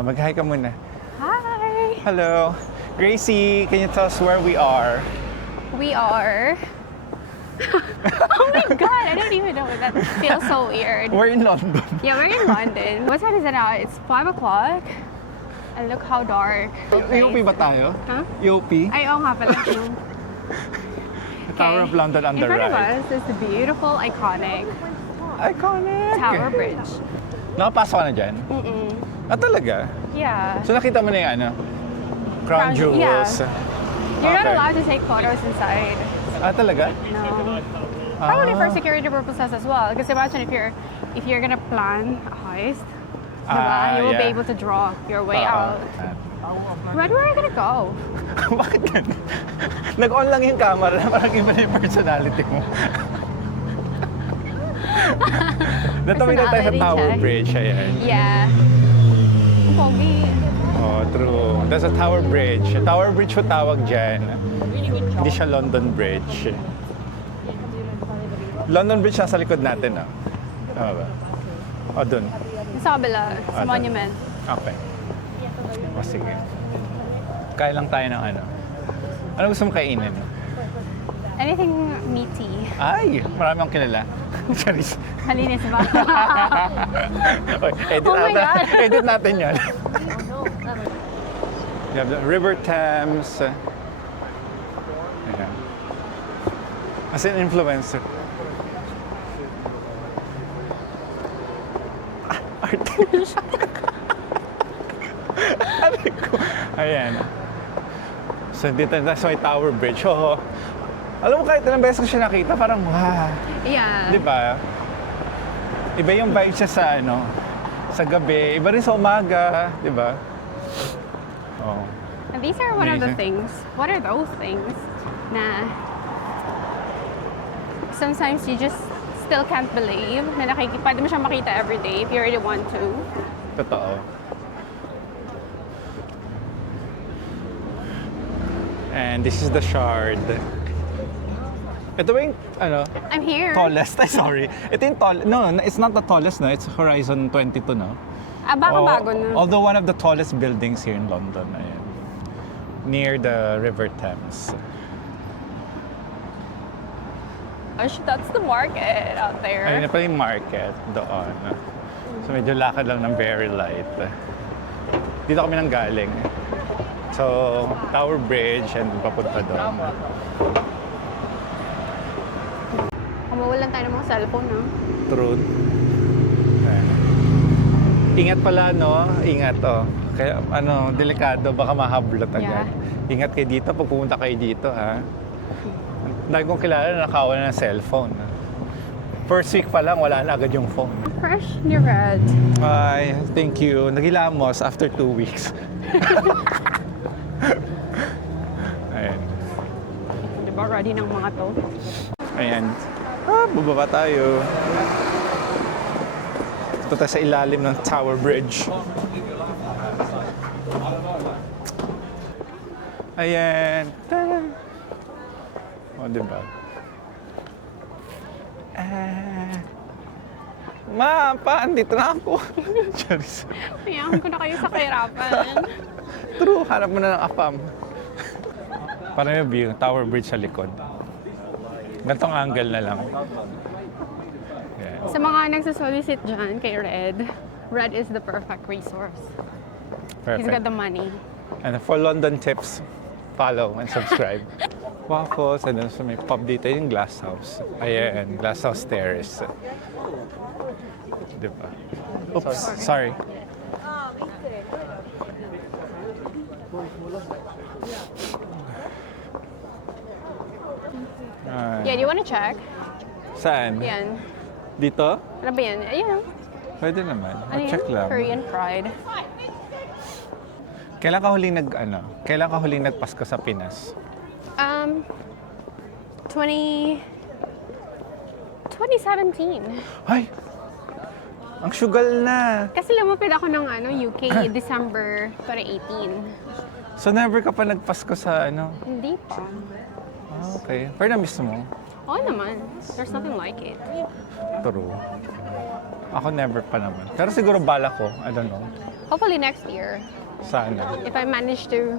Oh, mag-hi ka muna. Hi! Hello. Gracie, can you tell us where we are? We are... Oh my God, I don't even know. That feels so weird. We're in London. Yeah, we're in London. What time is it now? It's 5 o'clock. And look how dark. UP ba tayo? Huh? UP? Ay, oo nga pala. The Tower of London on the In front of right. us is the beautiful, iconic Iconic! Tower Bridge. Nakapasok ka na dyan? Ah, talaga? Yeah. So nakita mo na yung ano? Crown Jewels. Yeah. You're not Okay. allowed to take photos inside. Ah, talaga? No. Probably for Ah. security purposes as well. Because imagine if you're gonna plan a heist, diba? You will be yeah. able to draw your way out. Where are we gonna go? Bakit ganun? Nag-on lang yung camera, parang iba na yung personality mo. Natawid na tayo sa Personality Tower check. Bridge, ayan. Yeah. Ang pogi. Oh, true. There's a Tower Bridge. Tower Bridge po tawag dyan. Hindi siya London Bridge. London Bridge nasa likod natin, ah. Tama ba? O, dun. Sa kabila, sa Ah, monument. Okay. O, sige. Kain lang tayo ng ano. Ano gusto mo kainin? Anything meaty. Ay, marami akong kilala. Charis. Malinis ba? Oy, edit, Oh my God. edit natin yan. You have the River Thames. Ayan. As an influencer. Artist. Aray ko. Ayan. So dito na sa may Tower Bridge. Oh, alam mo kahit ilang beses ko siya nakita, parang wow. Yeah. Di ba? Iba yung vibe siya sa ano, sa gabi. Iba rin sa umaga, di ba? Oh. And these are one of the Amazing. things. What are those things na sometimes you just still can't believe na pwede mo siyang makita every day if you really want to. Totoo. And this is the Shard. Ito ba yung, ano, I'm here. tallest? Ay, sorry. Ito yung tall... No, it's not the tallest, no? It's Horizon 22, no? Ah, baka bago na. Although one of the tallest buildings here in London, ayan. Near the River Thames. Gosh, that's the market out there. Ayun na pala yung market doon. So medyo lakad lang ng very light. Dito kami nang galing. So, Tower Bridge and papunta doon. Mawalan tayo ng mga cellphone, no? True. Ayan. Ingat pala, no? Ingat, oh. Kaya, ano, delikado, baka mahablot agad. Ingat kayo dito pag pumunta kayo dito, ha? Dahil kong kilala na nakawan ng cellphone. First week pa lang, wala na agad yung phone. Fresh ni Red. Ay, thank you. Nagilamos after 2 weeks. Ayan. Di ba ready ng mga to? Ayan. Ah, bubaba tayo. Ito tayo sa ilalim ng Tower Bridge. Ayan. Ta-da! O, diba? Ma, pa, andito na ako. Charis. Hayaan ko na kayo sa kahirapan. True, hanap mo na ng afam. Parang yung view, Tower Bridge sa likod. Gantong angle na lang. Yeah. Sa mga nagsasolicit dyan kay Red, Red is the perfect resource. He's got Perfect. the money. And for London tips, follow and subscribe. Waffles, and then so may pub dito yung Glass House. Ayan, Glass House Terrace. Diba? Oops, sorry. Yeah, do you wanna check? Saan? Yan. Dito? Ano ba yan? Ayun. Pwede naman. Ano Check yun? lang. Korean fried. Kailan ka huling kailan ka huling nagpasko sa Pinas? 2017. Ay! Ang sugal na! Kasi lumapit ako ng UK December 2018. So never ka pa nagpasko sa Hindi pa. Ah, okay. Pero na-miss mo? Oo naman. There's nothing like it. True. Ako never pa naman. Pero siguro bala ko, I don't know. Hopefully next year, Sana. if I manage to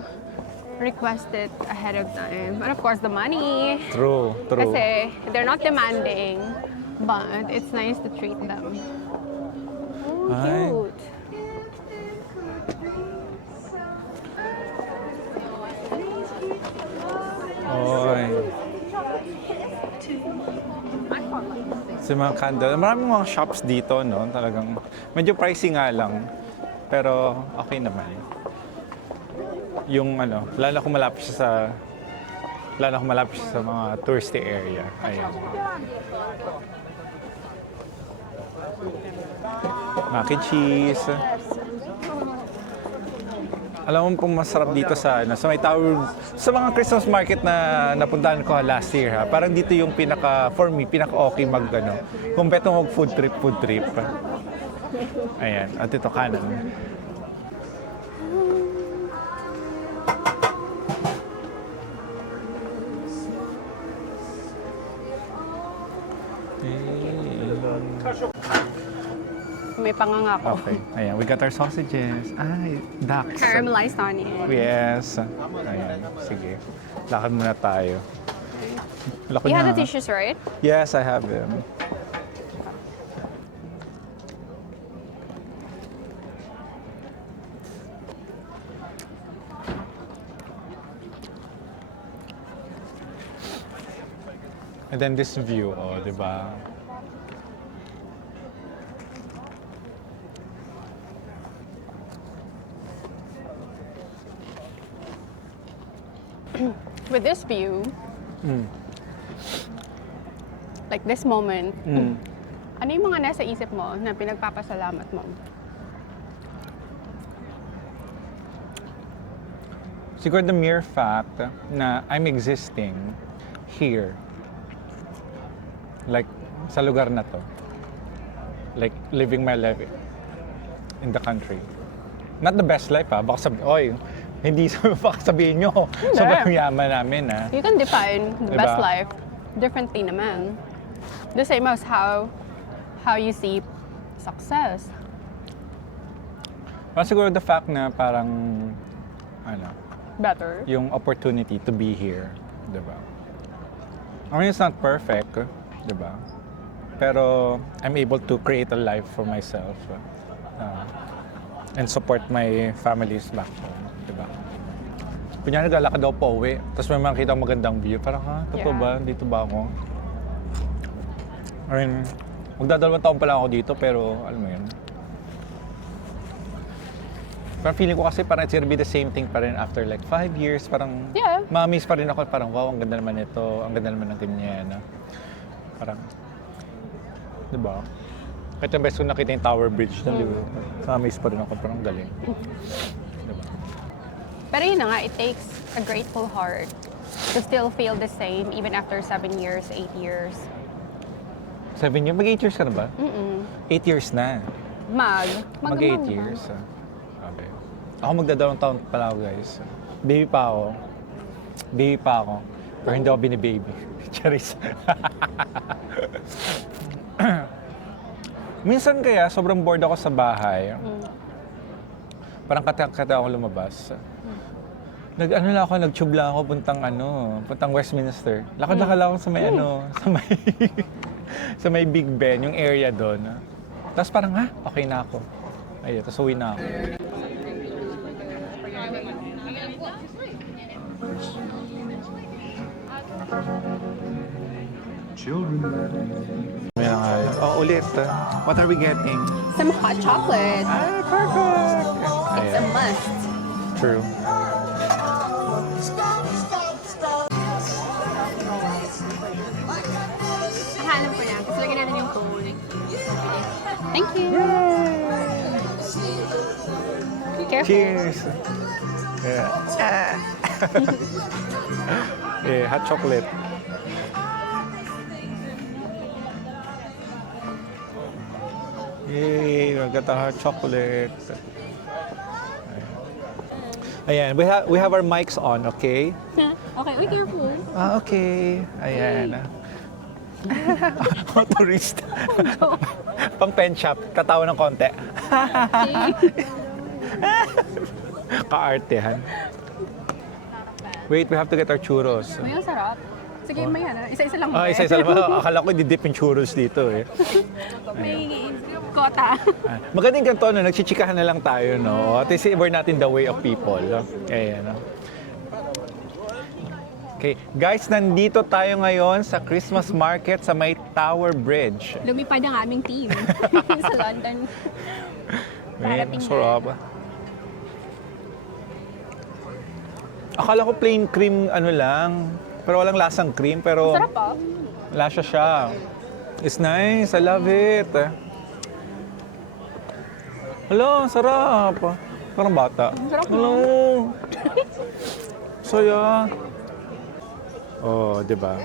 request it ahead of time. And of course, the money. True, true. Kasi they're not demanding, but it's nice to treat them. Oh, Ay. cute. Oy. Sa mga candle, maraming mga shops dito, no? Talagang, medyo pricey nga lang. Pero, okay naman. Yung ano, lalo kung malapit siya sa mga touristy area. Ayan. Mac and cheese. Alam mo pong masarap dito sa ano, sa may tower, sa mga Christmas market na napuntahan ko last year ha. Parang dito yung for me, pinaka okay mag ano, kumpleto mag food trip. Ayan, at ito kanan. May pangangako. Okay, ayan, we got our sausages. Ay, ducks. Caramelized onion. Yes. Ayan, sige. Lakad muna tayo. Lako You have na. the tissues, right? Yes, I have them. And then this view, oh, di ba? With this view, like this moment, ano yung mga nasa isip mo na pinagpapasalamat mo? Siguro the mere fact na I'm existing here, like sa lugar na to, like living my life in the country. Not the best life ha, baka sabihin, hindi baka sabihin nyo, sobrang yaman namin ha. You can define the Diba? best life differently naman. The same as how you see success. Pero siguro the fact na parang, ano, Better. yung opportunity to be here, di ba? I mean, it's not perfect, di ba? Pero I'm able to create a life for myself and support my families back home, di ba? Kunyari, naglalakad daw po uwi, tapos may makita akong magandang view. Parang, ha? Totoo Yeah. ba? Dito ba ako? I mean, magdadalawang taon pa lang ako dito, pero alam mo yun. Parang feeling ko kasi parang it's gonna be the same thing pa rin after like 5 years. Parang, Yeah. ma-miss pa rin ako. Parang, wow, ang ganda naman ito. Ang ganda naman ng ganyan. Parang, di ba? Kahit yung best ko nakita yung Tower Bridge na, di ba? Ma-miss pa rin ako. Parang galing. Di ba? Pero yun na nga, it takes a grateful heart to still feel the same even after 7 years, 8 years. 7 years? Mag-8 years ka na ba? 8 years na. Mag-8 years. Okay. Ako magdadalawang taon pa lang ako, guys. Baby pa ako. Pero hindi ako binibaby. Charis. Minsan kaya, sobrang bored ako sa bahay. Parang kata ako lumabas. Nag-tube lang ako puntang Westminster. Lakad-lakad lang ako sa may sa may Big Ben, yung area doon. Tapos parang, okay na ako. Ayun, tapos uwi na ako. Oh, ulit. What are we getting? Some hot chocolate. Perfect! It's a must. True. Hanap ko na. Kasi lagyan natin yung phone. Thank you. Careful. Cheers! Yeah. Yeah, hot chocolate. Yay! We got the hot chocolate. Ayan, we have our mics on, okay? Okay, wait, careful. Okay. Ayan. Tourist. Pang pen shop, tatawa ng konti. Kaartehan. Wait, we have to get our churros. May ang sarap. Sige, may ano. Isa-isa lang. Ah, isa-isa lang. Akala ko didip yung churros dito eh. May kota. Magandang ganito, no? Nagchichikahan na lang tayo, no? At least we're not in the way of people. Ayan, no? Okay, guys, nandito tayo ngayon sa Christmas market sa may Tower Bridge. Lumipad ang aming team sa London. Ayan, Darating na. sarap. Akala ko plain cream ano lang, pero walang lasang cream, pero Sarap pa. lasa siya. It's nice, I love it. Hello, sarap. Parang bata. Sarap mo. Hello. Saya. Oh, di ba?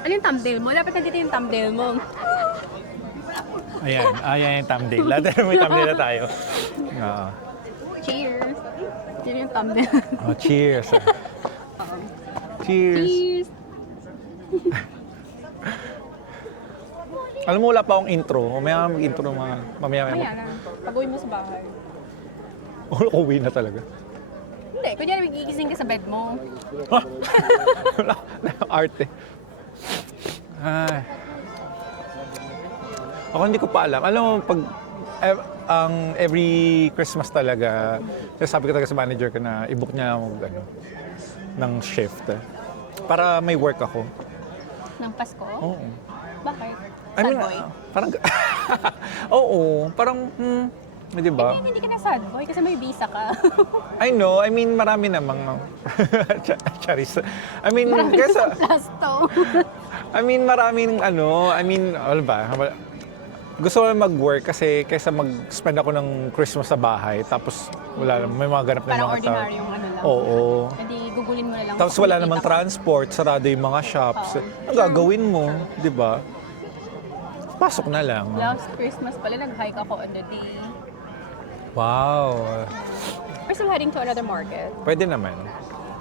Ano yung thumbnail mo? Dapat nandito yung thumbnail mo. Ayan, ayan yung thumbnail. Lahat may thumbnail na tayo. Ah. Cheers! Yun yung thumbnail. Oh, cheers. Cheers. Cheers! Alam mo, wala pa akong intro. Mamaya mag-intro mga... Mamaya. Kaya na. Pag-uwi mo sa bahay. Uwi na talaga. Hindi, kunyari gigising ka sa bed mo. Wala. Arte. Ay. Ako hindi ko pa alam. Alam mo, pag... ang every Christmas talaga, sabi ko talaga sa manager ko na i-book niya ako ng shift. Para may work ako. Ng Pasko? Oo. Bakit? I mean, Sad boy? parang... Oo, parang... di ba? Hindi ka na sad boy kasi may visa ka. I know, I mean, marami namang... Charis. I mean, kesa... Plasto. I mean, maraming ano, I mean, ano ba? Gusto ko mag-work kasi kaysa mag-spend ako ng Christmas sa bahay tapos wala naman, may mga ganap na Parang mga tao. ordinary yung ano lang. Oo. Hindi, gugulin mo na lang. Tapos sa wala kumikita namang ka. transport, sarado yung mga shops. Ang gagawin mo, di ba? Pasok na lang. Last Christmas pala, nag-hike ako on the day. Wow. We're still heading to another market. Pwede naman.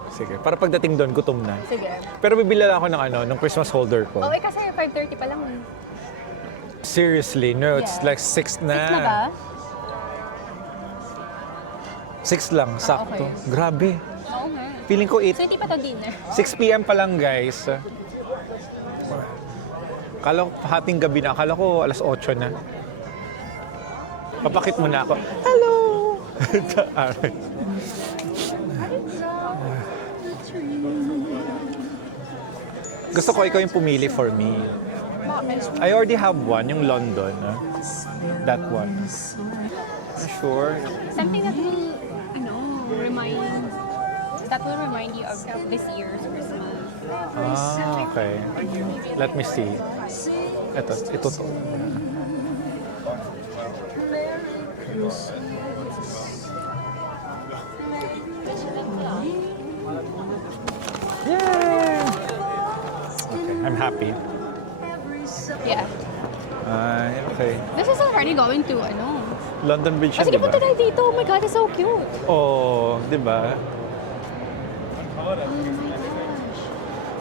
Sige, para pagdating doon, gutom na. Sige. Pero bibili lang ako ng ano, ng Christmas holder ko. Oh, kasi 5:30 pa lang. Seriously, no, it's Yeah. like 6 na. 6 na ba? 6 lang, sakto. okay. Grabe. Oo nga. Feeling ko 8. So, hindi pa to dinner. 6 p.m. pa lang, guys. Akala ko hating gabi na. Akala ko alas 8 na. Papakit mo na ako. Hello! Alright. Gusto ko ikaw yung pumili for me. I already have one, yung London. That one. Sure. Something that will, remind you of this year's Christmas. Ah, okay. Let me see. Ito to. Yay! Okay, I'm happy. Yeah. Ay, okay. This is already going to, London Bridge Oh, yan, sige, di ba? punta tayo dito. Oh my God, it's so cute. Oh, di ba? Oh my gosh.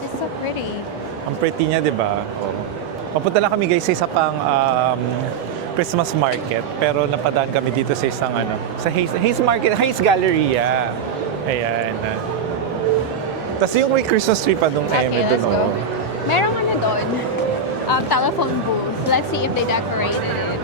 It's so pretty. Ang pretty niya, di ba? Oh. Papunta lang kami guys sa isa pang Christmas market, pero napadaan kami dito sa isang sa Hayes Market, Hayes Galleria. Ayan. Tapos yung may Christmas tree pa nung Okay, doon. let's go. Merong doon, telephone booth. Let's see if they decorated it.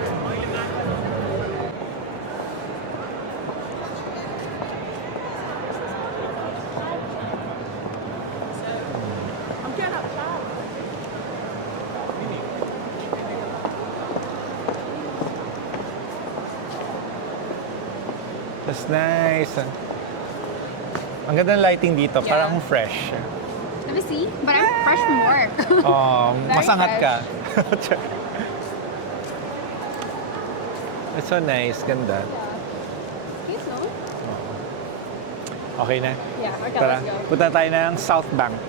That's nice. Ang ganda ng lighting dito, Yeah. parang fresh. Let me see. But I'm fresh from work. Very Masangat ka. fresh. It's so nice, ganda. Cute, no? Okay na? Yeah, okay, Tara, let's go. punta tayo ng South Bank.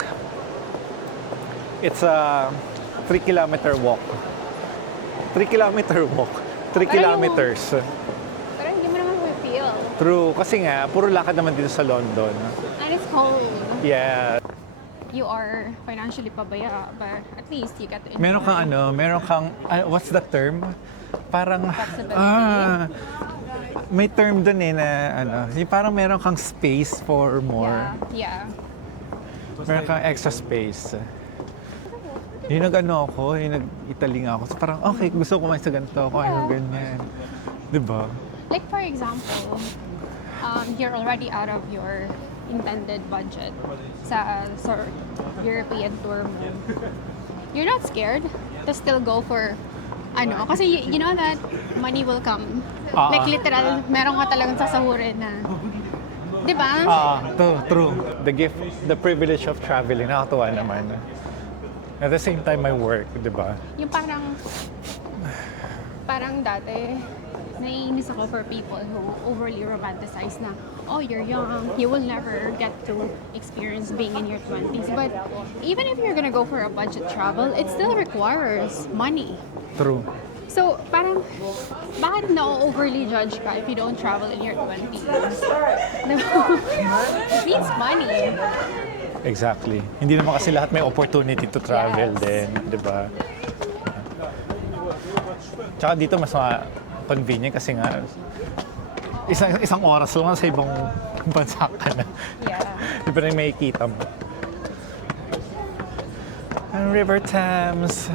It's a 3-kilometer walk. 3-kilometer walk. 3 Parang kilometers. Parang hindi mo naman feel. True. Kasi nga, puro lakad naman dito sa London. And it's cold. Yeah. You are financially pabaya, but at least you get to enjoy. Meron kang what's the term? Parang, Flexibility. may term dun eh na ano, yung parang meron kang space for more. Yeah. Meron kang extra space. Yung nag-ano ako, yung nag-Italy nga ako. So parang, okay, gusto ko kumain sa ganito, kumain ng ganyan. Diba? Like for example, you're already out of your intended budget sa European tour mo. You're not scared to still go for ano, kasi you know that money will come. Like literal, meron ka talagang sasahurin na. Di ba? True. The gift, the privilege of traveling, nakakatuwa naman. At the same time, my work, di ba? Yung parang dati, naiinis ako for people who overly romanticize na, oh, you're young, you will never get to experience being in your 20s. But even if you're gonna go for a budget travel, it still requires money. True. So, parang, bakit na-overly judge ka if you don't travel in your 20s? It needs money. Exactly. Hindi naman kasi lahat may opportunity to travel din, di ba? Tsaka dito mas convenient kasi nga isang oras lang sa ibang bansa ka na. Yeah. Di ba rin may ikita mo? Ang River Thames.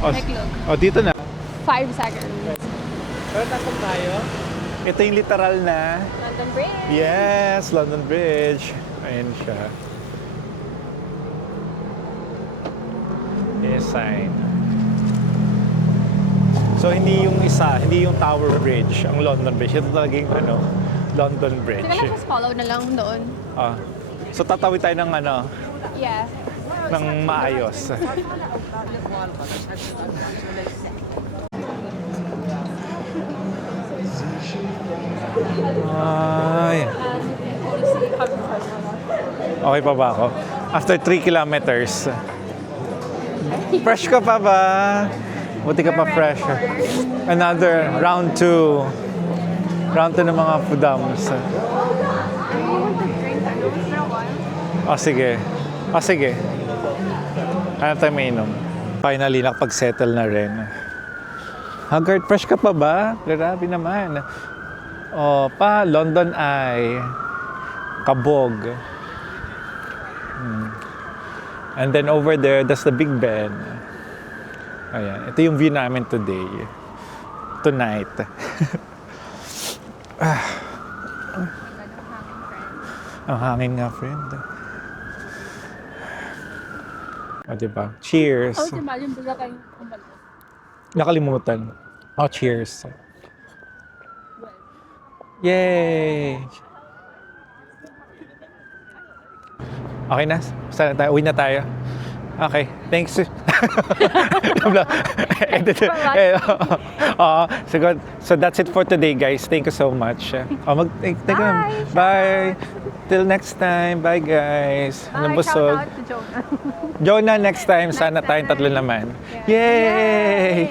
Like, look. Dito na. 5 seconds. Pero tasan tayo? Ito yung literal na. London Bridge. Yes, London Bridge. Ayan siya. Yes, sign. So, hindi yung isa, hindi yung Tower Bridge, ang London Bridge. Ito talaga yung London Bridge. Sige lang, just follow na lang doon. So, tatawid tayo ng Yeah. ng maayos. Ay. Okay pa ba ako? After 3 kilometers. Fresh ka pa ba? Buti ka pa fresh. Another round 2. Round 2 ng mga pudams. Sige. Sige. Ano tayo mainom? Finally, nakapag-settle na rin. Haggard, fresh ka pa ba? Grabe naman. London Eye. Kabog. And then over there, that's the Big Ben. Ayan. Ito yung view namin today. Tonight. Ang hangin nga, friend. Diba? Cheers. Imagine bigla kayong umalis. Nakalimutan. Cheers. Yay! Okay na? Saan na tayo? Uwi na tayo? Okay. Thanks. So that's it for today, guys. Thank you so much. Bye. Till next time. Bye, guys. Bye. Busog. Shout out to Jonah. Jonah, next time. Sana tayong tatlo naman. Yeah. Yay!